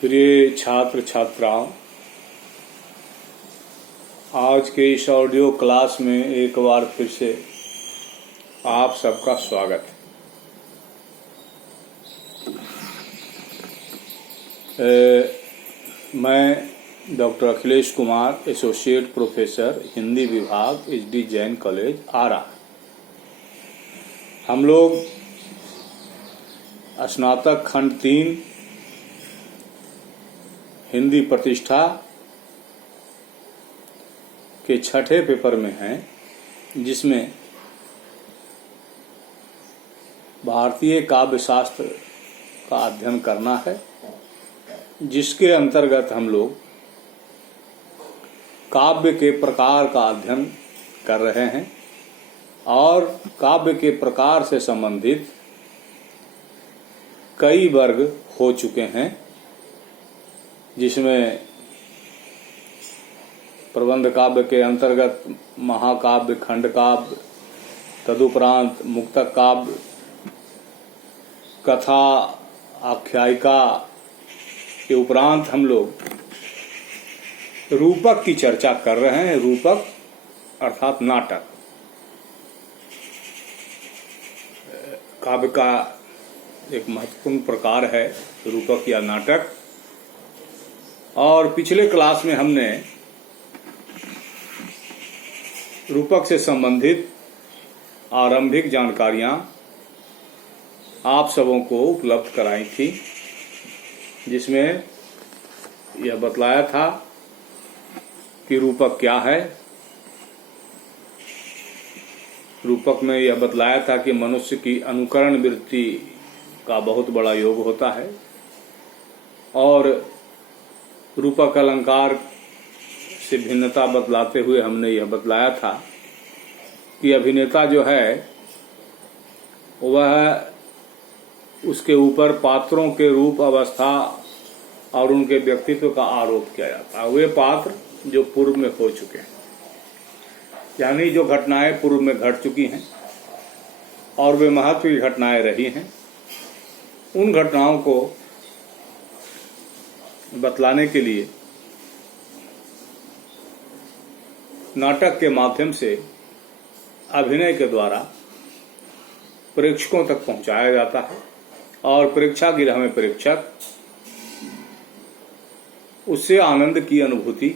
प्रिय छात्र छात्राओं, आज के इस ऑडियो क्लास में एक बार फिर से आप सबका स्वागत है। मैं doctor Akhilesh Kumar, associate professor Hindi विभाग, HD जैन कॉलेज आरा। हम लोग स्नातक खंड 3 हिंदी प्रतिष्ठा के छठे पेपर में हैं, जिसमें भारतीय काव्य शास्त्र का अध्ययन करना है, जिसके अंतर्गत हम लोग काव्य के प्रकार का अध्ययन कर रहे हैं और काव्य के प्रकार से संबंधित कई वर्ग हो चुके हैं, जिसमें प्रबंध काव्य के अंतर्गत महाकाव्य, खंड काव्य, तदुपरांत मुक्तक काव्य, कथा, आख्यायिका के उपरांत हम लोग रूपक की चर्चा कर रहे हैं। रूपक अर्थात नाटक। काव्य का एक महत्वपूर्ण प्रकार है रूपक या नाटक। और पिछले क्लास में हमने रूपक से संबंधित आरंभिक जानकारियां आप सबों को उपलब्ध कराई थी, जिसमें यह बतलाया था कि रूपक क्या है। रूपक में यह बतलाया था कि मनुष्य की अनुकरण वृत्ति का बहुत बड़ा योग होता है और रूपक अलंकार से भिन्नता बतलाते हुए हमने यह बतलाया था कि अभिनेता जो है वह उसके ऊपर पात्रों के रूप, अवस्था और उनके व्यक्तित्व का आरोप किया जाता है। वे पात्र जो पूर्व में हो चुके हैं, यानी जो घटनाएं पूर्व में घट चुकी हैं और वे महत्व की घटनाएं रही हैं, उन घटनाओं को बतलाने के लिए नाटक के माध्यम से अभिनय के द्वारा प्रेक्षकों तक पहुंचाया जाता है और प्रेक्षागृह में प्रेक्षक उससे आनंद की अनुभूति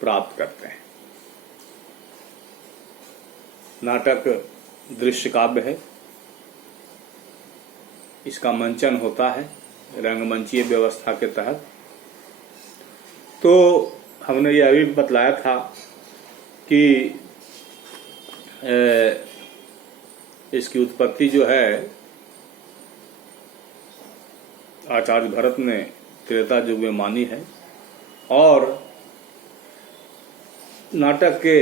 प्राप्त करते हैं। नाटक दृश्य काव्य है। इसका मंचन होता है रंगमंचीय व्यवस्था के तहत। तो हमने यह भी बतलाया था कि इसकी उत्पत्ति जो है आचार्य भरत ने त्रेता युग में मानी है और नाटक के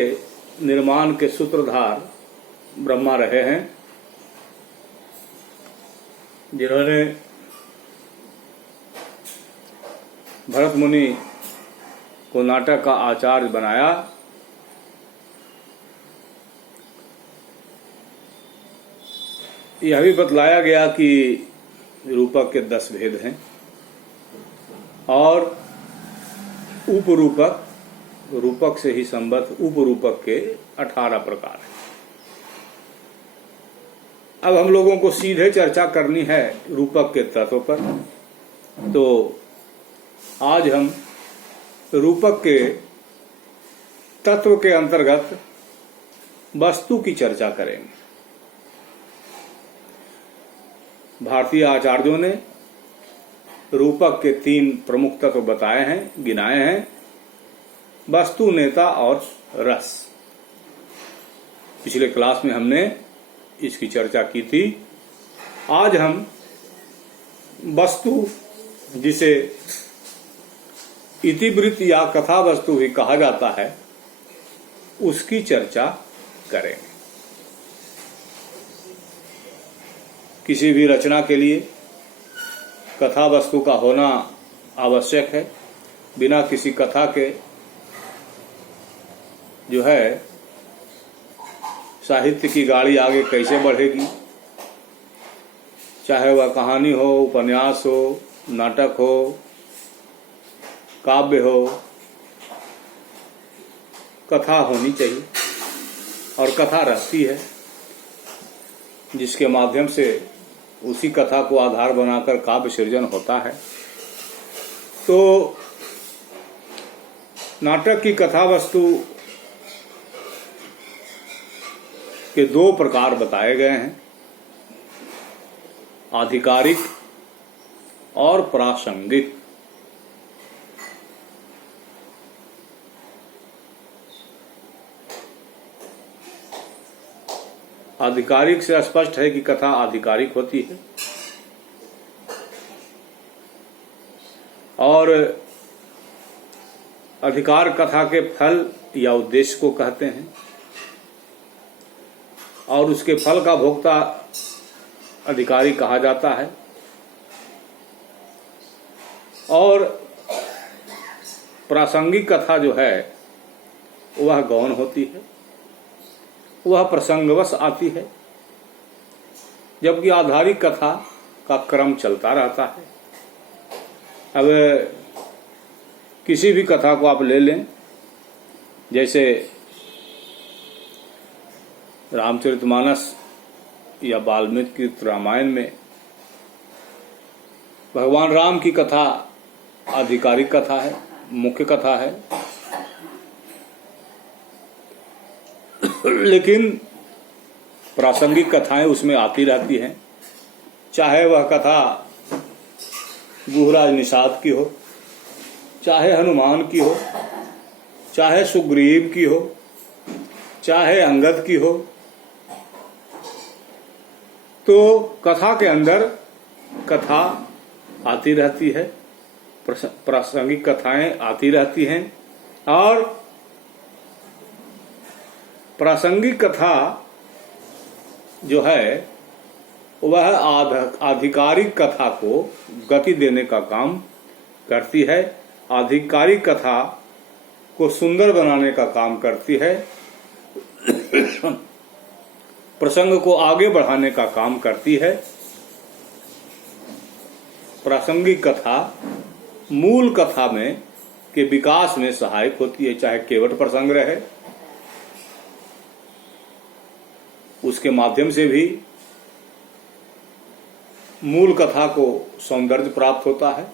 निर्माण के सूत्रधार ब्रह्मा रहे हैं, जिन्होंने भरत मुनि को नाटक का आचार्य बनाया। यह भी बतलाया गया कि रूपक के 10 भेद हैं और उपरूपक, रूपक से ही संबद्ध उपरूपक के 18 प्रकार हैं। अब हम लोगों को सीधे चर्चा करनी है रूपक के तत्व पर। तो आज हम रूपक के तत्व के अंतर्गत वस्तु की चर्चा करेंगे। भारतीय आचार्यों ने रूपक के 3 प्रमुख तत्व बताए हैं, गिनाए हैं: वस्तु, नेता और रस। पिछले क्लास में हमने इसकी चर्चा की थी। आज हम वस्तु, जिसे इतिवृत्त या कथा वस्तु भी कहा जाता है, उसकी चर्चा करेंगे। किसी भी रचना के लिए कथा वस्तु का होना आवश्यक है। बिना किसी कथा के जो है साहित्य की गाड़ी आगे कैसे बढ़ेगी। चाहे वह कहानी हो, उपन्यास हो, नाटक हो काव्य हो, कथा होनी चाहिए, और कथा रहती है, जिसके माध्यम से उसी कथा को आधार बनाकर काव्य सृजन होता है। तो नाटक की कथा वस्तु के दो प्रकार बताए गए हैं, आधिकारिक और प्रासंगिक। आधिकारिक से स्पष्ट है कि कथा आधिकारिक होती है, और अधिकार कथा के फल या उद्देश्य को कहते हैं, और उसके फल का भोक्ता अधिकारी कहा जाता है। और प्रासंगिक कथा जो है वह गौण होती है, वह प्रसंगवश आती है, जबकि आधारिक कथा का क्रम चलता रहता है। अब किसी भी कथा को आप ले लें, जैसे रामचरितमानस या वाल्मीकि रामायण में भगवान राम की कथा आधिकारिक कथा है, मुख्य कथा है, लेकिन प्रासंगिक कथाएं उसमें आती रहती हैं, चाहे वह कथा गुहराज निषाद की हो, चाहे हनुमान की हो, चाहे सुग्रीव की हो, चाहे अंगद की हो। तो कथा के अंदर कथा आती रहती है, प्रासंगिक कथाएं आती रहती हैं, और प्रासंगिक कथा जो है वह आधिकारिक कथा को गति देने का काम करती है, आधिकारिक कथा को सुंदर बनाने का काम करती है, प्रसंग को आगे बढ़ाने का काम करती है। प्रासंगिक कथा मूल कथा में के विकास में सहायक होती है, चाहे केवट प्रसंग रहे, उसके माध्यम से भी मूल कथा को सौंदर्य प्राप्त होता है,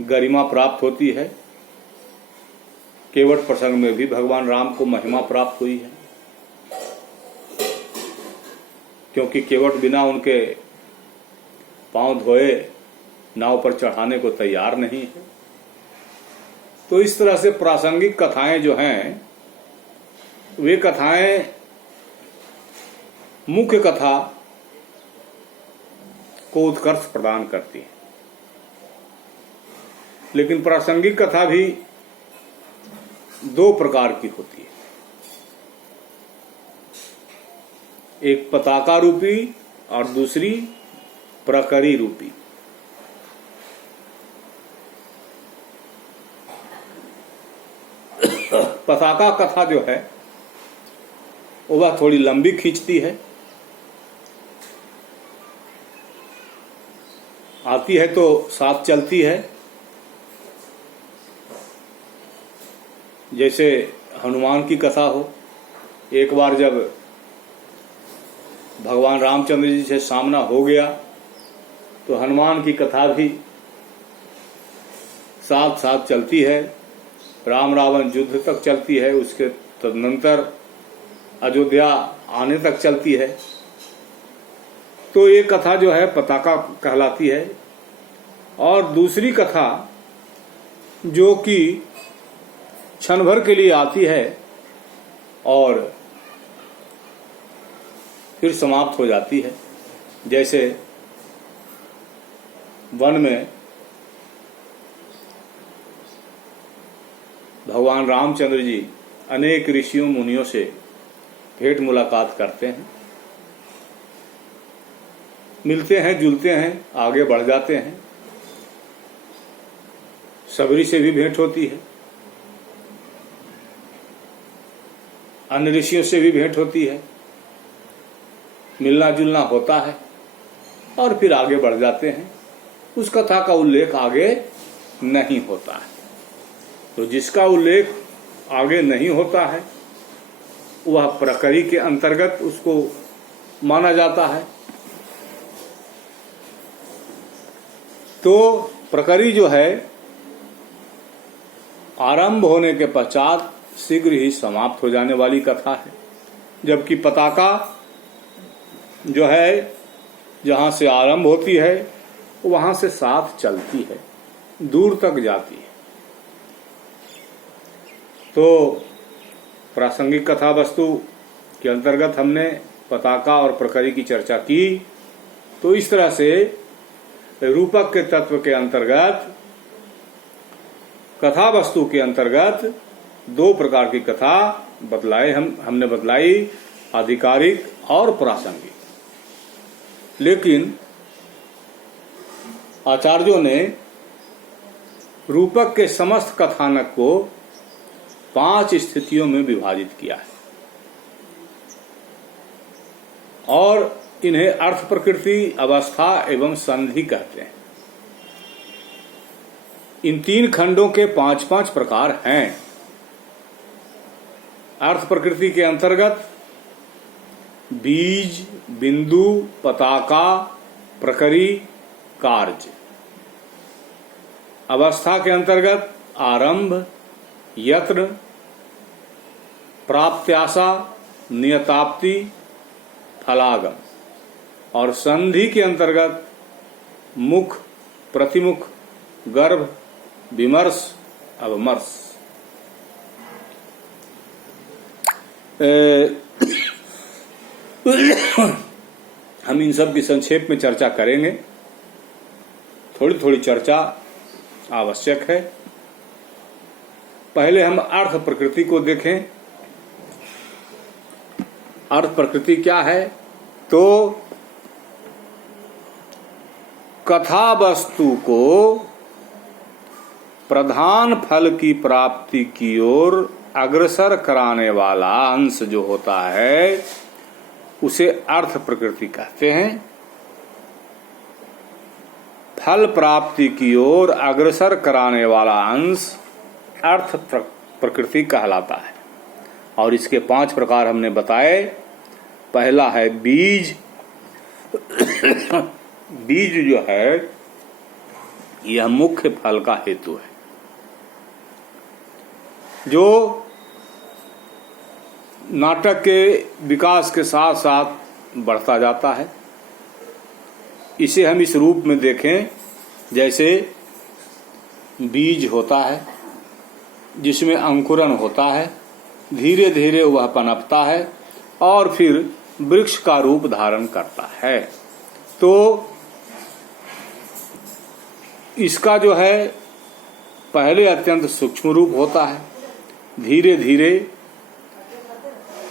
गरिमा प्राप्त होती है। केवट प्रसंग में भी भगवान राम को महिमा प्राप्त हुई है, क्योंकि केवट बिना उनके पांव धोए नाव पर चढ़ाने को तैयार नहीं है। तो इस तरह से प्रासंगिक कथाएं जो हैं, वे कथाएं मुख्य कथा को उत्कर्ष प्रदान करती हैं, लेकिन प्रासंगिक कथा भी दो प्रकार की होती है, एक पताका रूपी और दूसरी प्रकरी रूपी। पताका कथा जो है वह थोड़ी लंबी खींचती है, आती है तो साथ चलती है। जैसे हनुमान की कथा हो, एक बार जब भगवान रामचंद्र जी से सामना हो गया तो हनुमान की कथा भी साथ साथ चलती है, राम रावण युद्ध तक चलती है, उसके तदनंतर अयोध्या आने तक चलती है। तो ये कथा जो है पताका कहलाती है, और दूसरी कथा जो कि क्षण भर के लिए आती है और फिर समाप्त हो जाती है। जैसे वन में भगवान रामचंद्र जी अनेक ऋषियों मुनियों से भेंट मुलाकात करते हैं, मिलते हैं, जुलते हैं, आगे बढ़ जाते हैं। सबरी से भी भेंट होती है, अन्य ऋषियों से भी भेंट होती है, मिलना जुलना होता है, और फिर आगे बढ़ जाते हैं। उस कथा का उल्लेख आगे नहीं होता है। तो जिसका उल्लेख आगे नहीं होता है वह प्रकरी के अंतर्गत उसको माना जाता है। तो प्रकरी जो है आरंभ होने के पश्चात शीघ्र ही समाप्त हो जाने वाली कथा है, जबकि पताका जो है जहां से आरंभ होती है वहां से साथ चलती है, दूर तक जाती है। तो प्रासंगिक कथा वस्तु के अंतर्गत हमने पताका और प्रकरी की चर्चा की। तो इस तरह से रूपक के तत्व के अंतर्गत कथा वस्तु के अंतर्गत दो प्रकार की कथा बतलाए हमने बतलाई, आधिकारिक और प्रासंगिक। लेकिन आचार्यों ने रूपक के समस्त कथानक को 5 स्थितियों में विभाजित किया है और इन्हें अर्थ प्रकृति, अवस्था एवं संधि कहते हैं। इन 3 खंडों के 5-5 प्रकार हैं। अर्थ प्रकृति के अंतर्गत बीज, बिंदु, पताका, प्रकरी, कार्य। अवस्था के अंतर्गत आरंभ, यत्न, प्राप्त्याशा, नियताप्ति, फलागम। और संधि के अंतर्गत मुख, प्रतिमुख, गर्भ, विमर्श, अवमर्श। हम इन सब की संक्षेप में चर्चा करेंगे। थोड़ी थोड़ी चर्चा आवश्यक है। पहले हम अर्थ प्रकृति को देखें। अर्थ प्रकृति क्या है? तो कथा वस्तु को प्रधान फल की प्राप्ति की ओर अग्रसर कराने वाला अंश जो होता है उसे अर्थ प्रकृति कहते हैं। फल प्राप्ति की ओर अग्रसर कराने वाला अंश अर्थ प्रकृति कहलाता है। और इसके 5 प्रकार हमने बताए। पहला है बीज। बीज जो है यह मुख्य फल का हेतु है, जो नाटक के विकास के साथ साथ बढ़ता जाता है। इसे हम इस रूप में देखें, जैसे बीज होता है जिसमें अंकुरन होता है, धीरे धीरे वह पनपता है और फिर वृक्ष का रूप धारण करता है। तो इसका जो है पहले अत्यंत सूक्ष्म रूप होता है, धीरे धीरे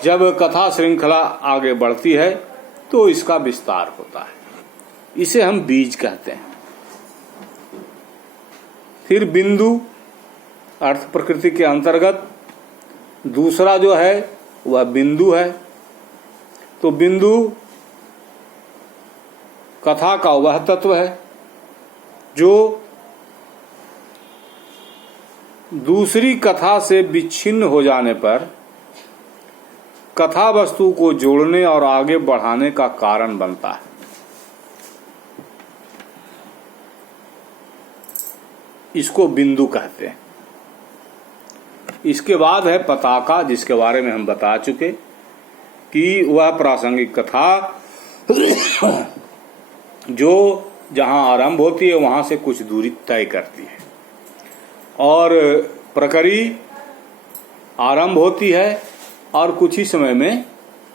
जब कथा श्रृंखला आगे बढ़ती है तो इसका विस्तार होता है। इसे हम बीज कहते हैं। फिर बिंदु अर्थ प्रकृति के अंतर्गत दूसरा जो है वह बिंदु है। तो बिंदु कथा का वह तत्व है जो दूसरी कथा से विच्छिन्न हो जाने पर कथा वस्तु को जोड़ने और आगे बढ़ाने का कारण बनता है। इसको बिंदु कहते हैं। इसके बाद है पताका, जिसके बारे में हम बता चुके कि वह प्रासंगिक कथा जो जहां आरंभ होती है वहां से कुछ दूरी तय करती है। और प्रकरी आरंभ होती है और कुछ ही समय में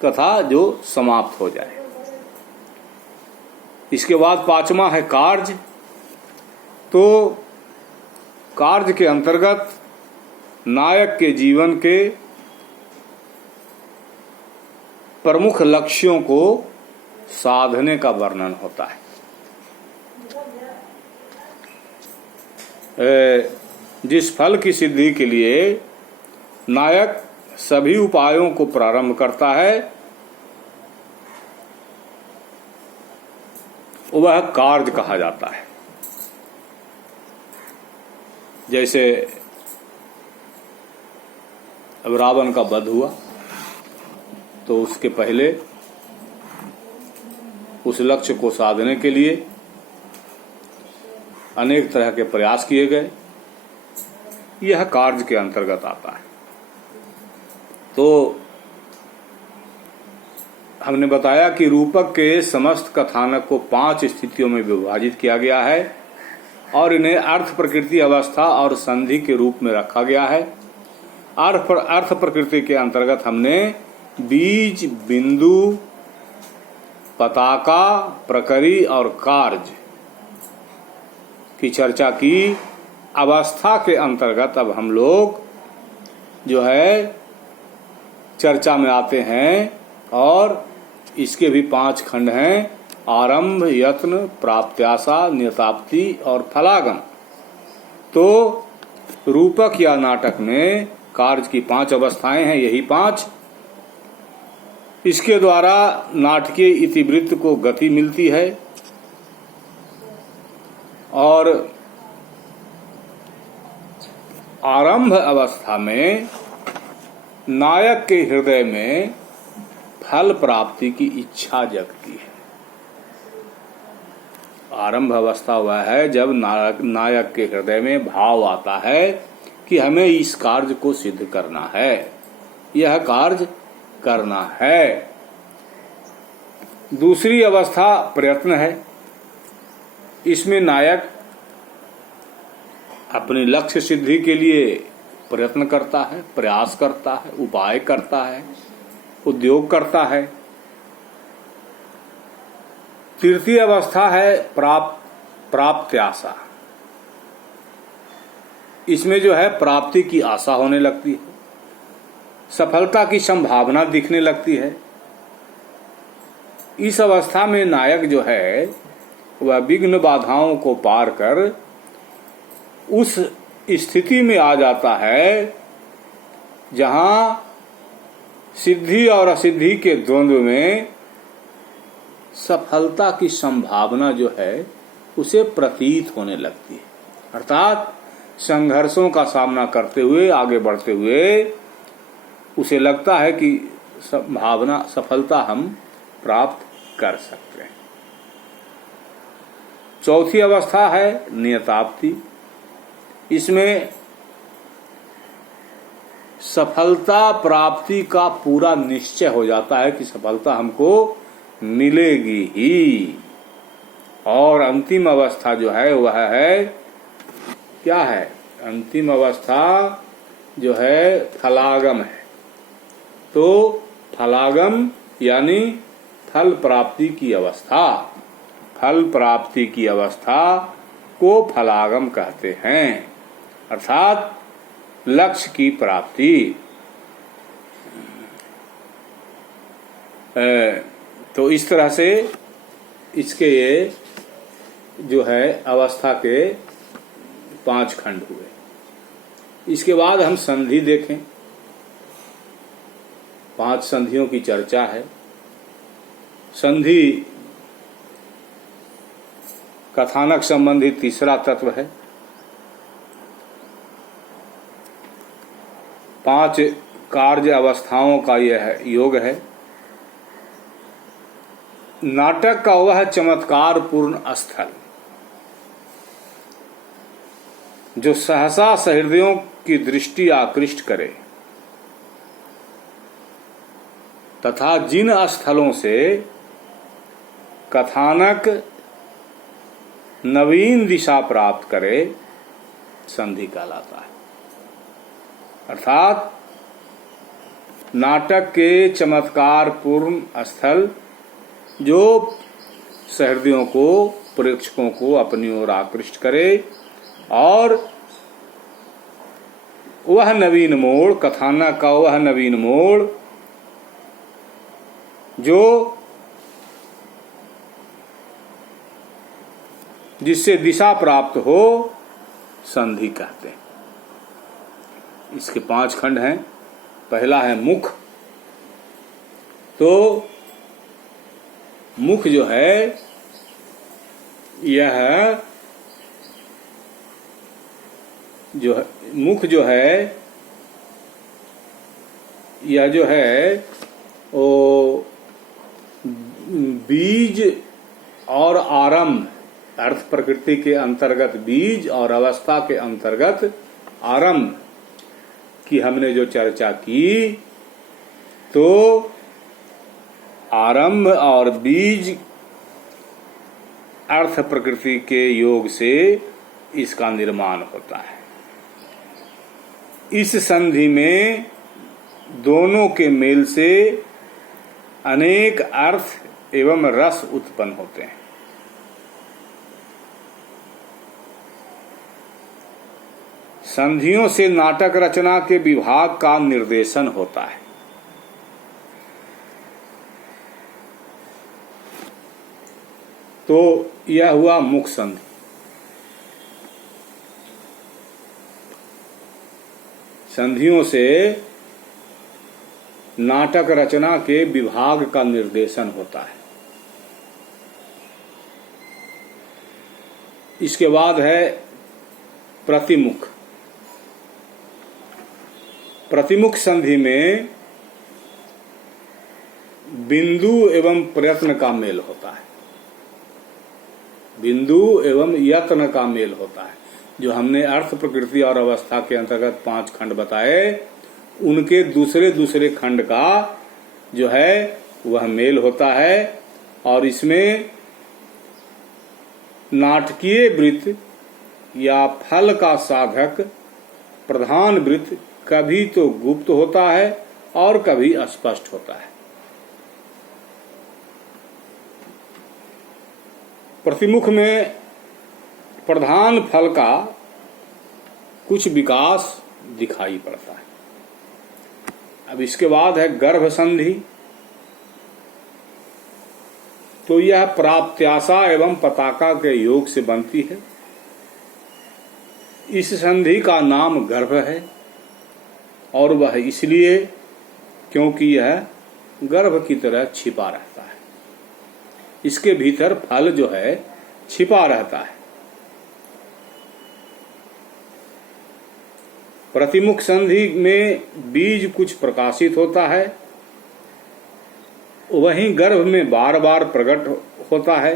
कथा जो समाप्त हो जाए। इसके बाद 5वां है कार्य। तो कार्य के अंतर्गत नायक के जीवन के प्रमुख लक्ष्यों को साधने का वर्णन होता है। जिस फल की सिद्धि के लिए नायक सभी उपायों को प्रारंभ करता है वह कार्य कहा जाता है। जैसे अब रावण का वध हुआ तो उसके पहले उस लक्ष्य को साधने के लिए अनेक तरह के प्रयास किए गए। यह कार्य के अंतर्गत आता है। तो हमने बताया कि रूपक के समस्त कथानक को 5 स्थितियों में विभाजित किया गया है और इन्हें अर्थ प्रकृति अवस्था और संधि के रूप में रखा गया है। अर्थ प्रकृति के अंतर्गत हमने बीज, बिंदु, पताका, प्रकरी और कार्य की चर्चा की। अवस्था के अंतर्गत अब हम लोग जो है चर्चा में आते हैं और इसके भी 5 खंड हैं। आरंभ, यत्न, प्राप्त्याशा, नियताप्ति और फलागम। तो रूपक या नाटक में कार्य की 5 अवस्थाएं हैं, यही 5। इसके द्वारा नाटकीय इतिवृत्त को गति मिलती है और आरंभ अवस्था में नायक के हृदय में फल प्राप्ति की इच्छा जगती है। आरंभ अवस्था वह है जब नायक के हृदय में भाव आता है कि हमें इस कार्य को सिद्ध करना है, यह कार्य करना है। दूसरी अवस्था प्रयत्न है। इसमें नायक अपने लक्ष्य सिद्धि के लिए प्रयत्न करता है, प्रयास करता है, उपाय करता है, उद्योग करता है। तृतीय अवस्था है प्राप्त्याशा। इसमें जो है प्राप्ति की आशा होने लगती है, सफलता की संभावना दिखने लगती है। इस अवस्था में नायक जो है वह विघ्न बाधाओं को पार कर उस स्थिति में आ जाता है जहां सिद्धि और असिद्धि के द्वंद्व में सफलता की संभावना जो है उसे प्रतीत होने लगती है। अर्थात संघर्षों का सामना करते हुए आगे बढ़ते हुए उसे लगता है कि सफलता हम प्राप्त कर सकते हैं। चौथी अवस्था है नियताप्ति। इसमें सफलता प्राप्ति का पूरा निश्चय हो जाता है कि सफलता हमको मिलेगी ही। और अंतिम अवस्था जो है वह है क्या है? अंतिम अवस्था जो है फलागम है। तो फलागम यानी फल प्राप्ति की अवस्था, फल प्राप्ति की अवस्था को फलागम कहते हैं, अर्थात लक्ष्य की प्राप्ति। तो इस तरह से इसके ये जो है अवस्था के 5 खंड हुए। इसके बाद हम संधि देखें। 5 संधियों की चर्चा है। संधि कथानक संबंधी तीसरा तत्व है। 5 कार्य अवस्थाओं का यह योग है। नाटक का वह चमत्कार पूर्ण स्थल जो सहसा सहृदयों की दृष्टि आकृष्ट करे तथा जिन स्थलों से कथानक नवीन दिशा प्राप्त करे संधि कहलाता है। अर्थात नाटक के चमत्कार पूर्ण स्थल जो सहृदयों को, प्रेक्षकों को अपनी ओर आकृष्ट करे और वह नवीन मोड़, कथानक का वह नवीन मोड़ जो जिससे दिशा प्राप्त हो, संधि कहते हैं। इसके 5 खंड हैं। पहला है मुख। तो मुख जो है यह मुख जो है यह जो है वो बीज और आरंभ, अर्थ प्रकृति के अंतर्गत बीज और अवस्था के अंतर्गत आरंभ की हमने जो चर्चा की, तो आरंभ और बीज अर्थ प्रकृति के योग से इसका निर्माण होता है। इस संधि में दोनों के मेल से अनेक अर्थ एवं रस उत्पन्न होते हैं। संधियों से नाटक रचना के विभाग का निर्देशन होता है। तो यह हुआ मुख संधि। संधियों से नाटक रचना के विभाग का निर्देशन होता है। इसके बाद है प्रतिमुख। प्रतिमुख संधि में बिंदु एवं प्रयत्न का मेल होता है। बिंदु एवं यत्न का मेल होता है। जो हमने अर्थ प्रकृति और अवस्था के अंतर्गत 5 खंड बताए, उनके दूसरे दूसरे खंड का जो है वह मेल होता है। और इसमें नाटकीय वृत्त या फल का साधक प्रधान वृत्त कभी तो गुप्त होता है और कभी स्पष्ट होता है। प्रतिमुख में प्रधान फल का कुछ विकास दिखाई पड़ता है। अब इसके बाद है गर्भ संधि। तो यह प्राप्त्याशा एवं पताका के योग से बनती है। इस संधि का नाम गर्भ है, और वह इसलिए क्योंकि यह गर्भ की तरह छिपा रहता है। इसके भीतर फल जो है छिपा रहता है। प्रतिमुख संधि में बीज कुछ प्रकाशित होता है, वहीं गर्भ में बार बार प्रकट होता है,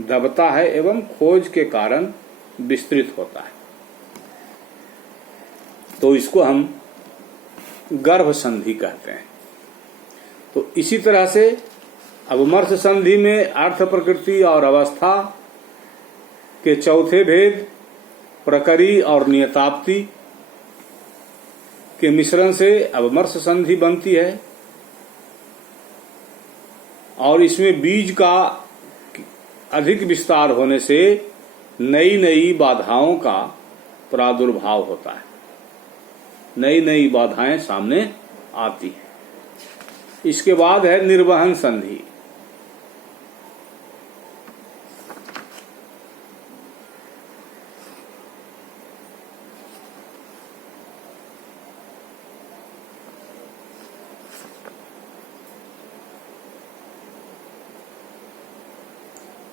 दबता है एवं खोज के कारण विस्तृत होता है। तो इसको हम गर्भ संधि कहते हैं। तो इसी तरह से अवमर्श संधि में अर्थ प्रकृति और अवस्था के चौथे भेद प्रकरी और नियताप्ति के मिश्रण से अवमर्श संधि बनती है। और इसमें बीज का अधिक विस्तार होने से नई नई बाधाओं का प्रादुर्भाव होता है। नई नई बाधाएं सामने आती हैं। इसके बाद है निर्वहन संधि।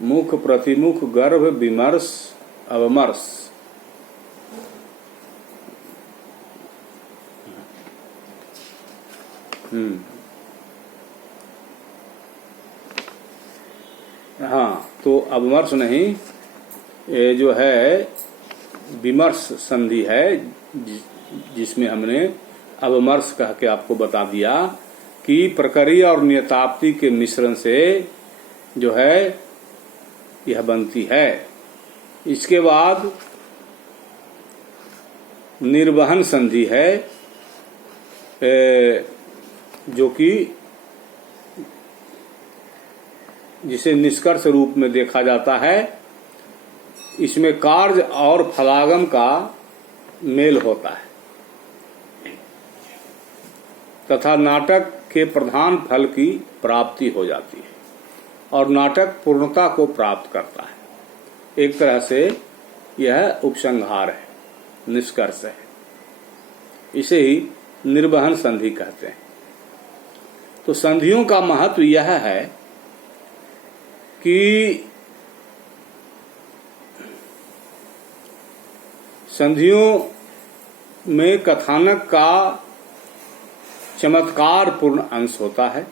मुख प्रतिमुख गर्भ विमर्श अवमर्श। हाँ, तो अवमर्श नहीं, ये जो है विमर्श संधि है, जिसमें हमने अवमर्श कह के आपको बता दिया कि प्रक्रिया और नियताप्ति के मिश्रण से जो है यह बनती है। इसके बाद निर्वहन संधि है, जो कि जिसे निष्कर्ष रूप में देखा जाता है। इसमें कार्य और फलागम का मेल होता है तथा नाटक के प्रधान फल की प्राप्ति हो जाती है और नाटक पूर्णता को प्राप्त करता है। एक तरह से यह उपसंहार है, निष्कर्ष है। इसे ही निर्वहन संधि कहते हैं। तो संधियों का महत्व यह है कि संधियों में कथानक का चमत्कार पूर्ण अंश होता है,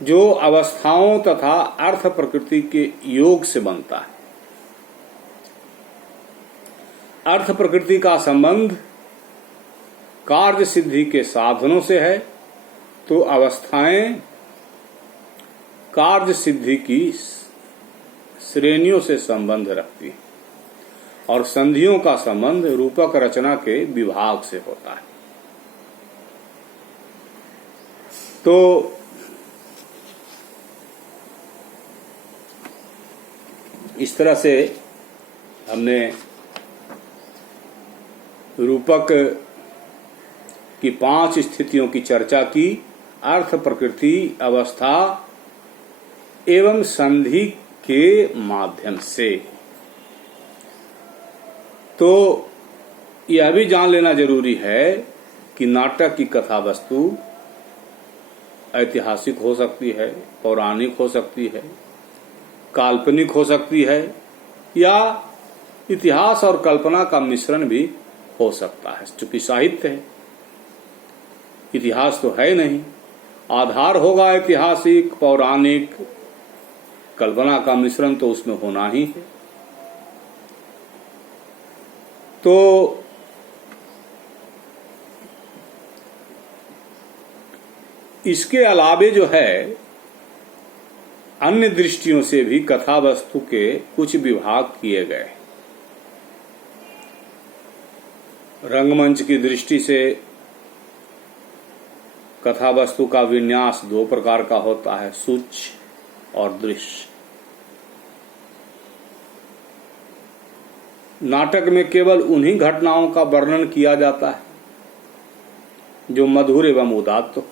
जो अवस्थाओं तथा अर्थ प्रकृति के योग से बनता है। अर्थ प्रकृति का संबंध कार्य सिद्धि के साधनों से है, तो अवस्थाएं कार्य सिद्धि की श्रेणियों से संबंध रखती है, और संधियों का संबंध रूपक रचना के विभाग से होता है। तो इस तरह से हमने रूपक की 5 स्थितियों की चर्चा की, अर्थ, प्रकृति, अवस्था एवं संधि के माध्यम से। तो यह भी जान लेना जरूरी है कि नाटक की कथा वस्तु ऐतिहासिक हो सकती है, पौराणिक हो सकती है, काल्पनिक हो सकती है, या इतिहास और कल्पना का मिश्रण भी हो सकता है। चूंकि साहित्य है, इतिहास तो है नहीं, आधार होगा ऐतिहासिक, पौराणिक, कल्पना का मिश्रण तो उसमें होना ही है। तो इसके अलावे जो है अन्य दृष्टियों से भी कथा वस्तु के कुछ विभाग किए गए। रंगमंच की दृष्टि से कथा वस्तु का विन्यास 2 प्रकार का होता है, सूच्य और दृश्य। नाटक में केवल उन्हीं घटनाओं का वर्णन किया जाता है जो मधुर एवं उदात्त हो,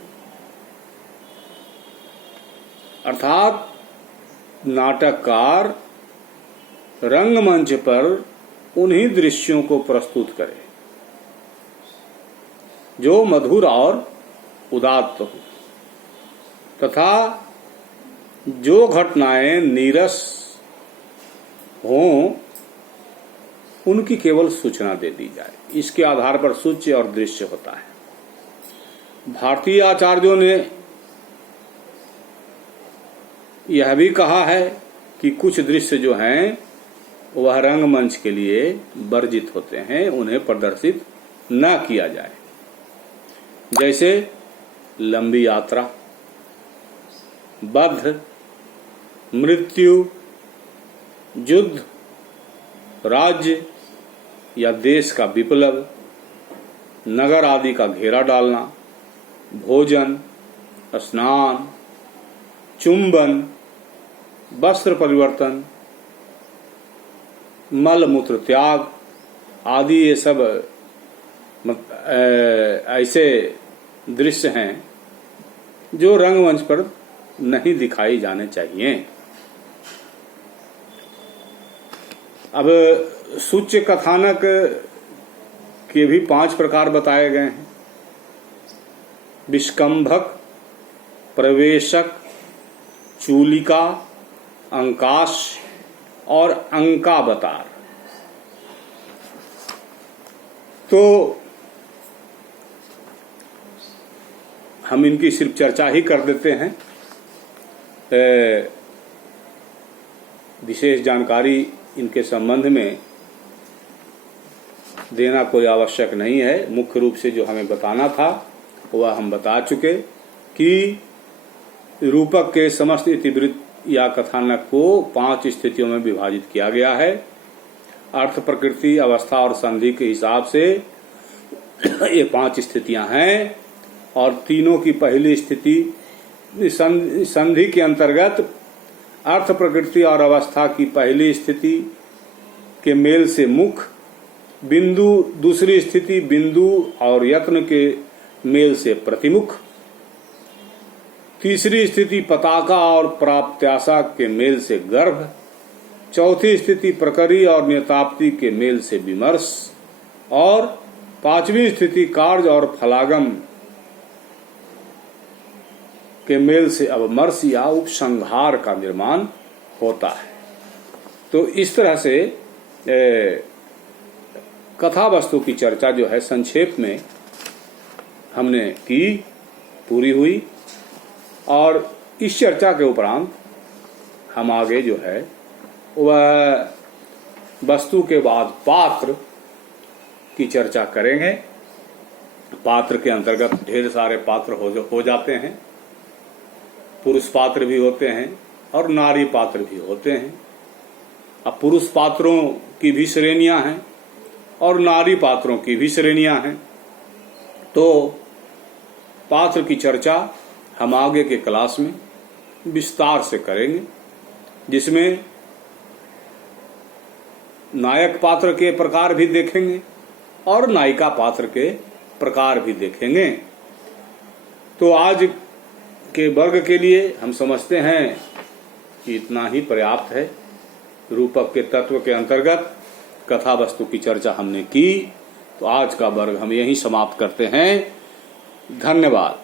अर्थात नाटककार रंगमंच पर उन्हीं दृश्यों को प्रस्तुत करे जो मधुर और उदात्त हो, तथा जो घटनाएं नीरस हों उनकी केवल सूचना दे दी जाए। इसके आधार पर सूच्य और दृश्य होता है। भारतीय आचार्यों ने यह भी कहा है कि कुछ दृश्य जो हैं वह रंगमंच के लिए वर्जित होते हैं, उन्हें प्रदर्शित न किया जाए। जैसे लंबी यात्रा, बद्ध, मृत्यु, युद्ध, राज्य या देश का विप्लव, नगर आदि का घेरा डालना, भोजन, स्नान, चुंबन, वस्त्र परिवर्तन, मल मूत्र त्याग आदि, ये सब ऐसे दृश्य हैं जो रंगमंच पर नहीं दिखाई जाने चाहिए। अब सूच्य कथानक के भी 5 प्रकार बताए गए हैं। विष्कंभक, प्रवेशक, चूलिका, अंकाश और अंकावतार। तो हम इनकी सिर्फ चर्चा ही कर देते हैं, विशेष जानकारी इनके संबंध में देना कोई आवश्यक नहीं है। मुख्य रूप से जो हमें बताना था वह हम बता चुके कि रूपक के समस्त इतिवृत्त या कथानक को 5 स्थितियों में विभाजित किया गया है। अर्थ, प्रकृति, अवस्था और संधि के हिसाब से ये 5 स्थितियां हैं, और तीनों की पहली स्थिति संधि के अंतर्गत अर्थ, प्रकृति और अवस्था की पहली स्थिति के मेल से मुख बिंदु, दूसरी स्थिति बिंदु और यत्न के मेल से प्रतिमुख, तीसरी स्थिति पताका और प्राप्त्याशा के मेल से गर्भ, चौथी स्थिति प्रकरी और नियताप्ति के मेल से विमर्श, और 5वीं स्थिति कार्य और फलागम के मेल से अवमर्श या उपसंहार का निर्माण होता है। तो इस तरह से कथा वस्तु की चर्चा जो है संक्षेप में हमने की, पूरी हुई। और इस चर्चा के उपरांत हम आगे जो है वह वस्तु के बाद पात्र की चर्चा करेंगे। पात्र के अंतर्गत ढेर सारे पात्र हो जाते हैं। पुरुष पात्र भी होते हैं और नारी पात्र भी होते हैं। अब पुरुष पात्रों की भी श्रेणियां हैं और नारी पात्रों की भी श्रेणियां हैं। तो पात्र की चर्चा हम आगे के क्लास में विस्तार से करेंगे, जिसमें नायक पात्र के प्रकार भी देखेंगे और नायिका पात्र के प्रकार भी देखेंगे। तो आज के वर्ग के लिए हम समझते हैं कि इतना ही पर्याप्त है। रूपक के तत्व के अंतर्गत कथा वस्तु की चर्चा हमने की, तो आज का वर्ग हम यहीं समाप्त करते हैं। धन्यवाद।